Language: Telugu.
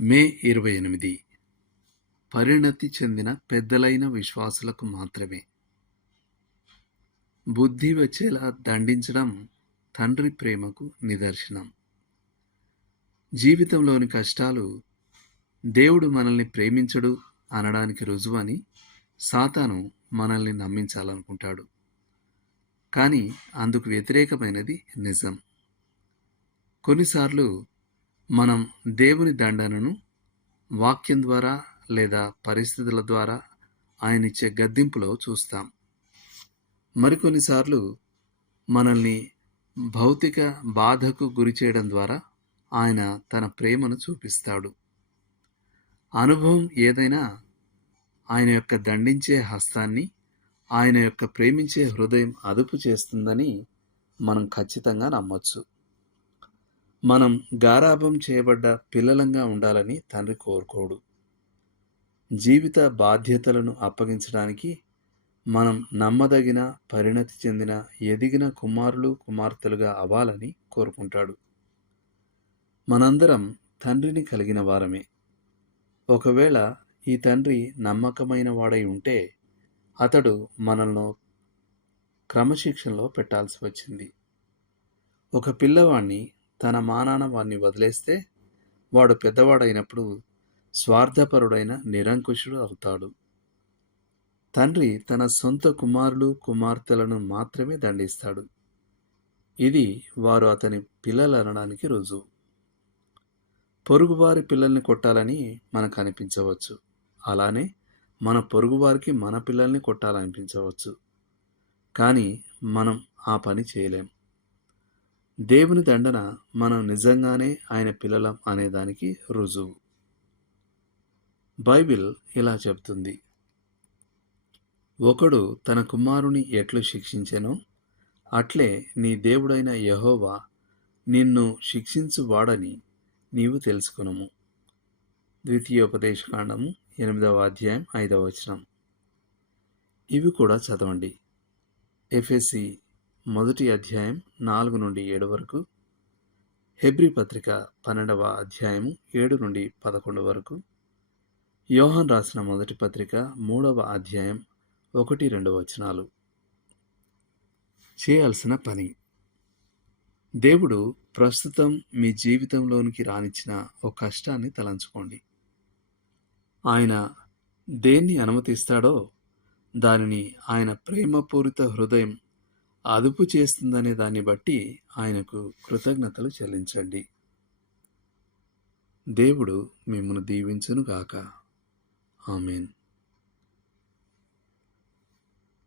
మే ఇరవై ఎనిమిది. పరిణతి చెందిన పెద్దలైన విశ్వాసులకు మాత్రమే. బుద్ధి వచ్చేలా దండించడం తండ్రి ప్రేమకు నిదర్శనం. జీవితంలోని కష్టాలు దేవుడు మనల్ని ప్రేమించడు అనడానికి రుజువని సాతాను మనల్ని నమ్మించాలనుకుంటాడు. కానీ అందుకు వ్యతిరేకమైనది నిజం. కొన్నిసార్లు మనం దేవుని దండనను వాక్యం ద్వారా లేదా పరిస్థితుల ద్వారా ఆయన ఇచ్చే గద్దింపులో చూస్తాం. మరికొన్నిసార్లు మనల్ని భౌతిక బాధకు గురి చేయడం ద్వారా ఆయన తన ప్రేమను చూపిస్తాడు. అనుభవం ఏదైనా ఆయన యొక్క దండించే హస్తాన్ని ఆయన యొక్క ప్రేమించే హృదయం అదుపు చేస్తుందని మనం ఖచ్చితంగా నమ్మొచ్చు. మనం గారాభం చేయబడ్డ పిల్లలంగా ఉండాలని తండ్రి కోరుకోడు. జీవిత బాధ్యతలను అప్పగించడానికి మనం నమ్మదగిన పరిణతి చెందిన ఎదిగిన కుమారులు కుమార్తెలుగా అవ్వాలని కోరుకుంటాడు. మనందరం తండ్రిని కలిగిన వారమే. ఒకవేళ ఈ తండ్రి నమ్మకమైన వాడై ఉంటే అతడు మనల్ని క్రమశిక్షణలో పెట్టాల్సి వచ్చింది. ఒక పిల్లవాణ్ణి తన మానాన వాడిని వదిలేస్తే వాడు పెద్దవాడైనప్పుడు స్వార్థపరుడైన నిరంకుశుడు అవుతాడు. తండ్రి తన సొంత కుమారులు కుమార్తెలను మాత్రమే దండిస్తాడు. ఇది వారు అతని పిల్లలు అనడానికి రుజువు. పొరుగువారి పిల్లల్ని కొట్టాలని మనకు అనిపించవచ్చు. అలానే మన పొరుగువారికి మన పిల్లల్ని కొట్టాలనిపించవచ్చు. కానీ మనం ఆ పని చేయలేం. దేవుని దండన మనం నిజంగానే ఆయన పిల్లలం అనేదానికి రుజువు. బైబిల్ ఇలా చెప్తుంది. ఒకడు తన కుమారుని ఎట్లు శిక్షించెనో అట్లే నీ దేవుడైన యహోవా నిన్ను శిక్షించువాడని నీవు తెలుసుకునము. ద్వితీయోపదేశకాండము ఎనిమిదవ అధ్యాయం ఐదవ వచనం. ఇవి కూడా చదవండి. ఎఫ్ఎస్సి మొదటి అధ్యాయం నాలుగు నుండి ఏడు వరకు హెబ్రి పత్రిక పన్నెండవ అధ్యాయము ఏడు నుండి పదకొండు వరకు యోహన్ రాసిన మొదటి పత్రిక మూడవ అధ్యాయం ఒకటి రెండు వచనాలు. చేయాల్సిన పని. దేవుడు ప్రస్తుతం మీ జీవితంలోనికి రానిచ్చిన ఒక కష్టాన్ని తలంచుకోండి. ఆయన దేన్ని అనుమతిస్తాడో దానిని ఆయన ప్రేమపూరిత హృదయం అదుపు చేస్తుందనే దాన్ని బట్టి ఆయనకు కృతజ్ఞతలు చెల్లించండి. దేవుడు మిమ్మను దీవించును గాక ఆమెన్.